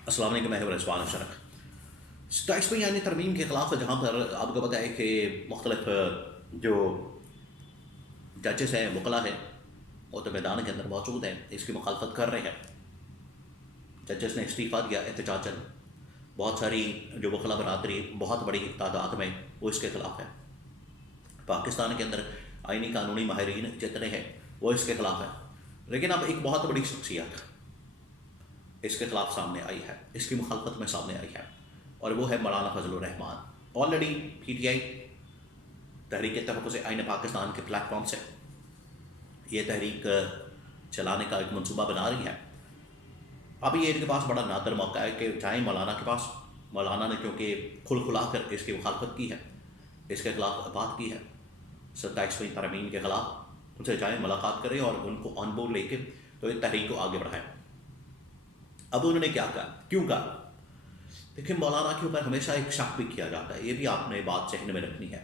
السلام علیکم، میں رضوان اشرف۔ 27ویں یعنی ترمیم کے خلاف جہاں پر آپ کو پتہ ہے کہ مختلف جو ججز ہیں، وکلا ہیں، وہ تو میدان کے اندر موجود ہیں، اس کی مخالفت کر رہے ہیں۔ ججز نے استعفیٰ دیا احتجاجاً، بہت ساری جو وکلا برادری بہت بڑی تعداد میں وہ اس کے خلاف ہے۔ پاکستان کے اندر آئینی قانونی ماہرین جتنے ہیں وہ اس کے خلاف ہیں، لیکن اب ایک بہت بڑی شخصیت اس کے خلاف سامنے آئی ہے، اس کی مخالفت میں سامنے آئی ہے، اور وہ ہے مولانا فضل الرحمان۔ آلریڈی پی ٹی آئی تحریک تحفظ آئین پاکستان کے پلیٹ فارم سے یہ تحریک چلانے کا ایک منصوبہ بنا رہی ہے۔ اب یہ ان کے پاس بڑا نادر موقع ہے کہ جائیں مولانا کے پاس۔ مولانا نے کیونکہ کھل کھلا کر اس کی مخالفت کی ہے، اس کے خلاف بات کی ہے 27ویں ترمیم کے خلاف، ان سے جائیں ملاقات کریں اور ان کو آن بورڈ لے کے تو اس تحریک کو آگے بڑھائیں۔ اب انہوں نے کیا کہا، کیوں کہا؟ دیکھیں، مولانا کے اوپر ہمیشہ ایک شک بھی کیا جاتا ہے، یہ بھی آپ نے بات ذہن میں رکھنی ہے۔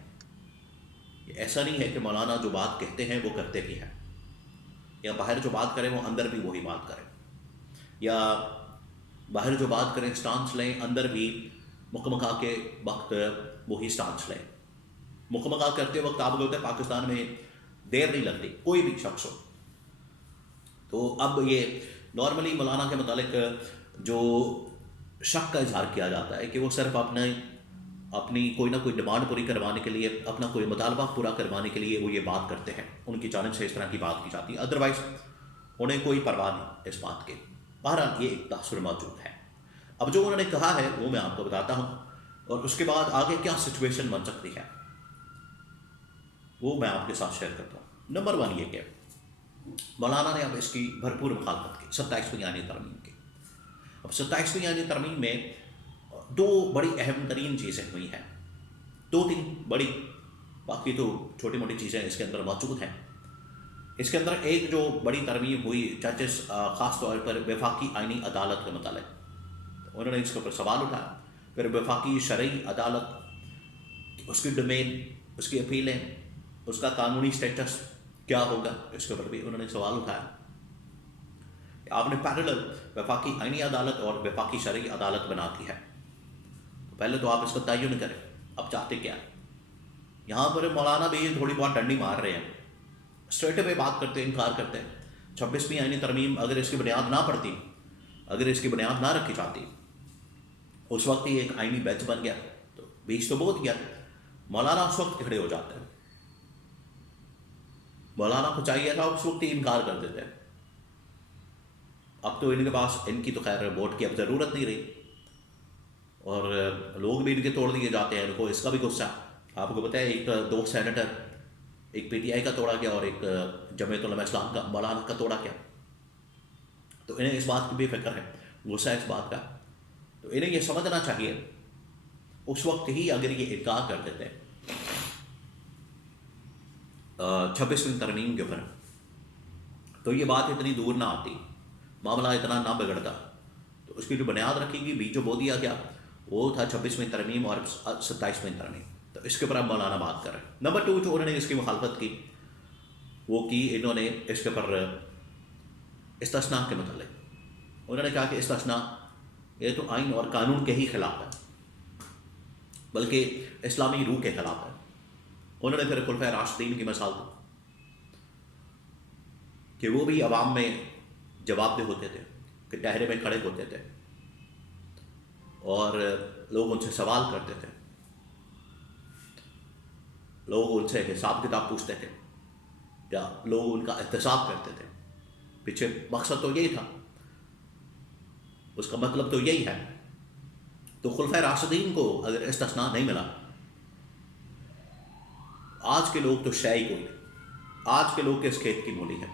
یہ ایسا نہیں ہے کہ مولانا جو بات کہتے ہیں وہ کرتے بھی ہیں، یا باہر جو بات کریں وہ اندر بھی وہی بات کریں، یا باہر جو بات کریں سٹانس لیں، اندر بھی مکمکا کے وقت وہی سٹانس لیں۔ مکمکا کرتے وقت آپ بولتے ہیں پاکستان میں دیر نہیں لگتی، کوئی بھی شخص ہو۔ تو اب یہ نارملی مولانا کے متعلق جو شک کا اظہار کیا جاتا ہے کہ وہ صرف اپنی کوئی نہ کوئی ڈیمانڈ پوری کروانے کے لیے، اپنا کوئی مطالبہ پورا کروانے کے لیے وہ یہ بات کرتے ہیں، ان کی جانب سے اس طرح کی بات کی جاتی ہے، ادروائز انہیں کوئی پرواہ نہیں اس بات کے۔ بہرحال یہ ایک تاثر موجود ہے۔ اب جو انہوں نے کہا ہے وہ میں آپ کو بتاتا ہوں، اور اس کے بعد آگے کیا سچویشن بن سکتی ہے وہ میں آپ کے ساتھ شیئر کرتا ہوں۔ نمبر 1 یہ کہ مولانا نے اب اس کی بھرپور مخالفت کی 27ویں یعنی ترمیم کی۔ اب 27ویں یعنی ترمیم میں دو بڑی اہم ترین چیزیں ہوئی ہیں، 2-3 بڑی، باقی تو چھوٹی موٹی چیزیں اس کے اندر موجود ہیں۔ اس کے اندر ایک جو بڑی ترمیم ہوئی ججز خاص طور پر وفاقی آئینی عدالت کے متعلق، انہوں نے اس کے اوپر سوال اٹھایا۔ پھر وفاقی شرعی عدالت، اس کی ڈومین، اس کی اپیلیں، اس کا قانونی سٹیٹس کیا ہوگا، اس کے اوپر بھی انہوں نے سوال اٹھایا۔ آپ نے پیرلل وفاقی آئینی عدالت اور وفاقی شرعی عدالت بنا دی ہے، پہلے تو آپ اس کا تعین کریں اب چاہتے کیا۔ یہاں پر مولانا بھی تھوڑی بہت ڈنڈی مار رہے ہیں، اسٹریٹ اوے بات کرتے ہیں، انکار کرتے ہیں۔ 26ویں آئینی ترمیم اگر اس کی بنیاد نہ پڑتی، اگر اس کی بنیاد نہ رکھی جاتی، اس وقت ہی ایک آئینی بینچ بن گیا تو بیچ تو بہت گیا، مولانا اس وقت کھڑے ہو جاتے ہیں۔ مولانا کو چاہیے تھا اس وقت ہی انکار کر دیتے ہیں۔ اب تو ان کے پاس، ان کی تو خیر ووٹ کی اب ضرورت نہیں رہی، اور لوگ بھی ان کے توڑ دیے جاتے ہیں، ان کو اس کا بھی غصہ۔ آپ کو پتہ ہے ایک 2 سینیٹر، ایک پی ٹی آئی کا توڑا گیا اور ایک جمعیت علماء اسلام کا، مولانا کا توڑا گیا۔ تو انہیں اس بات کی بھی فکر ہے، غصہ ہے اس بات کا۔ تو انہیں یہ سمجھنا چاہیے اس وقت ہی اگر یہ انکار کر دیتے 26ویں ترمیم کے اوپر، تو یہ بات اتنی دور نہ آتی، معاملہ اتنا نہ بگڑتا۔ تو اس کی جو بنیاد رکھی گئی، بیچ جو بو دیا گیا، وہ تھا 26ویں ترمیم اور 27ویں ترمیم۔ تو اس کے اوپر اب مولانا بات کر رہے ہیں۔ نمبر 2 جو انہوں نے اس کی مخالفت کی، وہ کی انہوں نے اس کے اوپر استثناء کے متعلق۔ انہوں نے کہا کہ استثناء یہ تو آئین اور قانون کے ہی خلاف ہے، بلکہ اسلامی روح کے خلاف ہے۔ انہوں نے پھر خلفائے راشدین کی مثال دی کہ وہ بھی عوام میں جواب دہ ہوتے تھے، کہ ٹہرے میں کھڑے ہوتے تھے اور لوگ ان سے سوال کرتے تھے، لوگ ان سے حساب کتاب پوچھتے تھے، یا لوگ ان کا احتساب کرتے تھے۔ پیچھے مقصد تو یہی تھا، اس کا مطلب تو یہی ہے۔ تو خلفائے راشدین کو اگر استثناء نہیں ملا، آج کے لوگ تو شے ہی کوئی نہیں، آج کے لوگ کس کھیت کی مولی ہے؟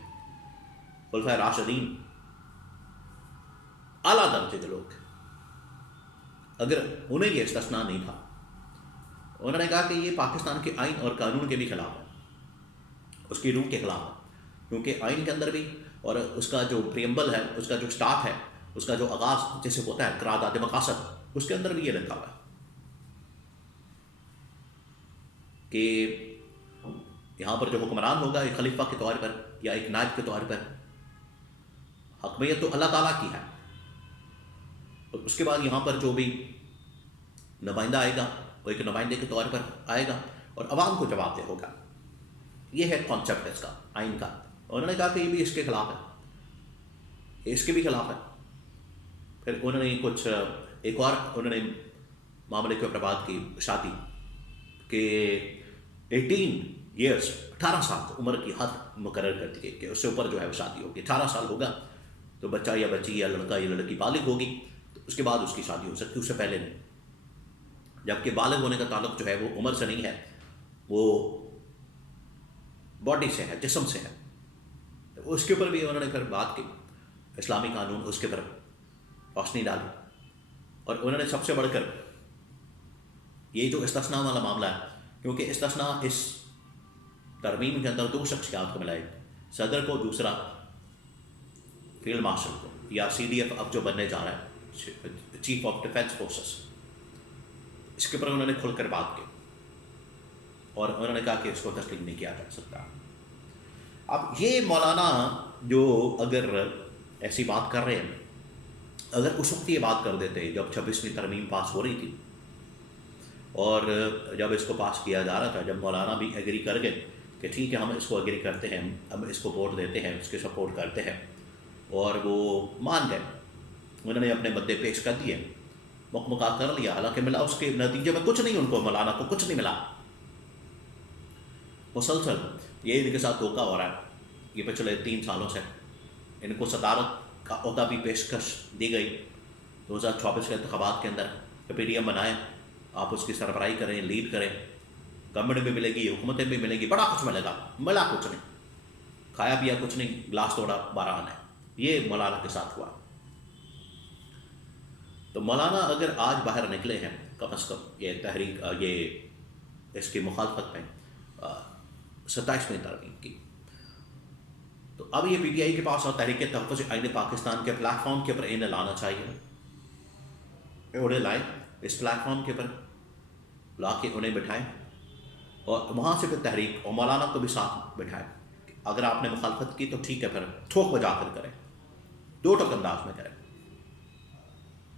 خلفائے راشدین اعلیٰ درجے کے لوگ، اگر انہیں یہ استثناء نہیں تھا، انہوں نے کہا کہ یہ پاکستان کے آئین اور قانون کے بھی خلاف ہے، اس کی روح کے خلاف ہے، کیونکہ آئین کے اندر بھی، اور اس کا جو پریمبل ہے، اس کا جو سٹارٹ ہے، اس کا جو آغاز جیسے ہوتا ہے قرارداد مقاصد، اس کے اندر بھی یہ لکھا ہوا ہے کہ یہاں پر جو حکمران ہوگا ایک خلیفہ کے طور پر یا ایک نائب کے طور پر، حکمیت تو اللہ تعالیٰ کی ہے، اور اس کے بعد یہاں پر جو بھی نمائندہ آئے گا وہ ایک نمائندے کے طور پر آئے گا اور عوام کو جواب دے ہوگا. یہ ہے کانسیپٹ اس کا, آئین کا. انہوں نے کہا کہ یہ بھی اس کے خلاف ہے, یہ اس کے بھی خلاف ہے. پھر انہوں نے کچھ ایک اور انہوں نے معاملے کے اوپر بات کی, شادی, کہ 18 سال عمر کی حد مقرر کر دی گئی کہ اس سے اوپر جو ہے وہ شادی ہوگی. 18 سال ہوگا تو بچہ یا بچی یا لڑکا یا لڑکی بالغ ہوگی, تو اس کے بعد اس کی شادی ہو سکتی, اس سے پہلے نہیں. جبکہ بالغ ہونے کا تعلق جو ہے وہ عمر سے نہیں ہے, وہ باڈی سے ہے, جسم سے ہے. اس کے اوپر بھی انہوں نے پھر بات کی, اسلامی قانون اس کے اوپر روشنی ڈالی. اور انہوں نے سب سے بڑھ کر یہ جو استثناء والا معاملہ ہے, کیونکہ استثناء اس ترمیم کے اندر 2 شخصیات کو ملائے, صدر کو, دوسرا فیلڈ مارشل کو, یا CDF اب جو بننے جا رہا ہے, چیف آف ڈیفینس فورسز. اس کے اوپر انہوں نے کھل کر بات کی اور انہوں نے کہا کہ اس کو تسلیم نہیں کیا جا سکتا. اب یہ مولانا جو اگر ایسی بات کر رہے ہیں, اگر اس وقت یہ بات کر دیتے جب 26ویں ترمیم پاس ہو رہی تھی اور جب اس کو پاس کیا جا رہا تھا, جب مولانا بھی ایگری کر گئے کہ ٹھیک ہے ہم اس کو ایگری کرتے ہیں, ہم اس کو ووٹ دیتے ہیں, اس کے سپورٹ کرتے ہیں, اور وہ مان گئے, انہوں نے اپنے مدعے پیش کر دیے, مکمکا کر لیا, حالانکہ ملا اس کے نتیجے میں کچھ نہیں, ان کو مولانا کو کچھ نہیں ملا. مسلسل یہ ان کے ساتھ دھوکہ ہو رہا ہے. یہ پچھلے 3 سالوں سے ان کو صدارت کا عہدہ بھی پیشکش دی گئی 2024 کے انتخابات کے اندر, کہ PDM بنائیں, آپ اس کی سربراہی کریں, لیڈ کریں, گورنمنٹ بھی ملے گی, حکومتیں بھی ملے گی, بڑا کچھ ملے گا. ملا کچھ نہیں, کھایا پیا کچھ نہیں, گلاس توڑا 12 آنے. یہ مولانا کے ساتھ ہوا. تو مولانا اگر آج باہر نکلے ہیں کم از کم یہ تحریک, یہ اس کی مخالفت میں 27ویں ترمیم کی, تو اب یہ PTI کے پاس اور تحریک تحفظ آئین پاکستان کے پلیٹ فارم کے اوپر انہیں لانا چاہیے. انہیں لائیں اس پلیٹ فارم کے اوپر, لا کے انہیں بٹھائیں اور وہاں سے پھر تحریک اور مولانا کو بھی ساتھ بٹھائیں. اگر آپ نے مخالفت کی تو ٹھیک ہے, پھر تھوک بجا کر کریں, 2 ٹوک انداز میں کریں,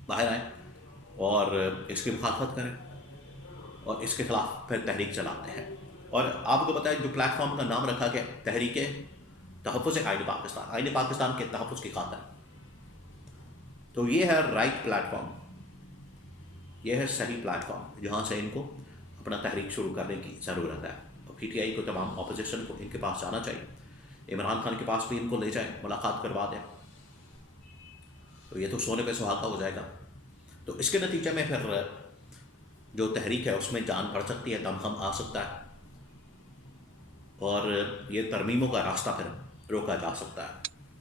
باہر آئیں اور اس کی مخالفت کریں اور اس کے خلاف پھر تحریک چلاتے ہیں. اور آپ کو بتائیں جو پلیٹ فارم کا نام رکھا گیا تحریک تحفظ آئین پاکستان, آئین پاکستان کے تحفظ کی خاطر, تو یہ ہے رائٹ پلیٹ فارم, یہ ہے صحیح پلیٹ فارم جہاں سے ان کو اپنا تحریک شروع کرنے کی ضرورت ہے. اور PTI کو تمام اپوزیشن کو ان کے پاس جانا چاہیے, عمران خان کے پاس بھی ان کو لے جائیں, ملاقات کروا دیں, تو یہ تو سونے پہ سہاگا ہو جائے گا. تو اس کے نتیجے میں پھر جو تحریک ہے اس میں جان پڑ سکتی ہے, دم خم آ سکتا ہے, اور یہ ترمیموں کا راستہ پھر روکا جا سکتا ہے.